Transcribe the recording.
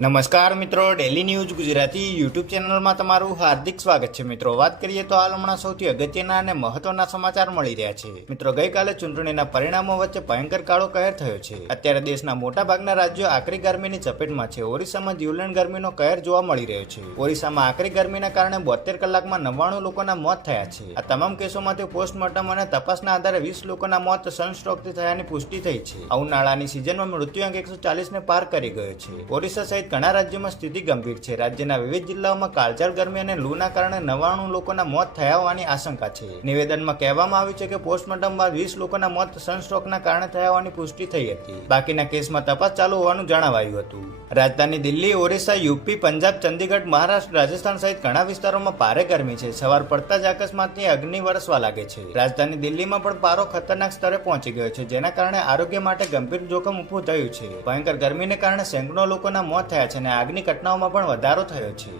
નમસ્કાર મિત્રો, daily news Gujarati YouTube ચેનલમાં તમારું હાર્દિક સ્વાગત છે। મિત્રો, વાત કરીએ તો હાલ હમણાં સૌથી અગત્યના અને મહત્વના સમાચાર મળી રહ્યા છે। મિત્રો, ગઈકાલે ચૂંટણીના પરિણામો વચ્ચે ભયંકર કાળો કહેર થયો છે। અત્યારે દેશના મોટાભાગના રાજ્યો આકરી ગરમીની ચપેટમાં છે। ઓરિસ્સામાં જીવલેણ ગરમીનો કહેર જોવા મળી રહ્યો છે। ઓરિસ્સામાં આકરી ગરમીના કારણે 72 કલાકમાં 99 લોકોના મોત થયા છે। આ તમામ કેસોમાંથી પોસ્ટમોર્ટમ અને તપાસના આધારે 20 લોકોના મોત સનસ્ટ્રોકથી થયાની પુષ્ટિ થઈ છે। આ ઉનાળાની સિઝનમાં મૃત્યુઆંક 140ને પાર કરી ગયો છે। ઓરિસ્સા સહિત ઘણા રાજ્યોમાં સ્થિતિ ગંભીર છે। રાજ્યના વિવિધ જિલ્લાઓમાં કાળઝાળ ગરમી અને લૂના કારણે 99 લોકોના મોત થયા હોવાની આશંકા છે। નિવેદનમાં કહેવામાં આવ્યું છે કે પોસ્ટમોર્ટમ બાદ 20 લોકોના મોત સનસ્ટ્રોકના કારણે થયા હોવાની પુષ્ટિ થઈ હતી। બાકીના કેસમાં તપાસ ચાલુ હોવાનું જણાવાયું હતું। રાજધાની દિલ્હી, ઓરિસ્સા, યુપી, પંજાબ, ચંદીગઢ, મહારાષ્ટ્ર, રાજસ્થાન સહિત ઘણા વિસ્તારોમાં ભારે ગરમી છે। સવાર પડતા જ અકસ્માતની અગ્નિ વરસવા લાગે છે। રાજધાની દિલ્હીમાં પણ પારો ખતરનાક સ્તરે પહોંચી ગયો છે, જેના કારણે આરોગ્ય માટે ગંભીર જોખમ ઊભું થયું છે। ભયંકર ગરમીને કારણે સેંકડો લોકોના મોત થયા છે અને આગની ઘટનાઓમાં પણ વધારો થયો છે।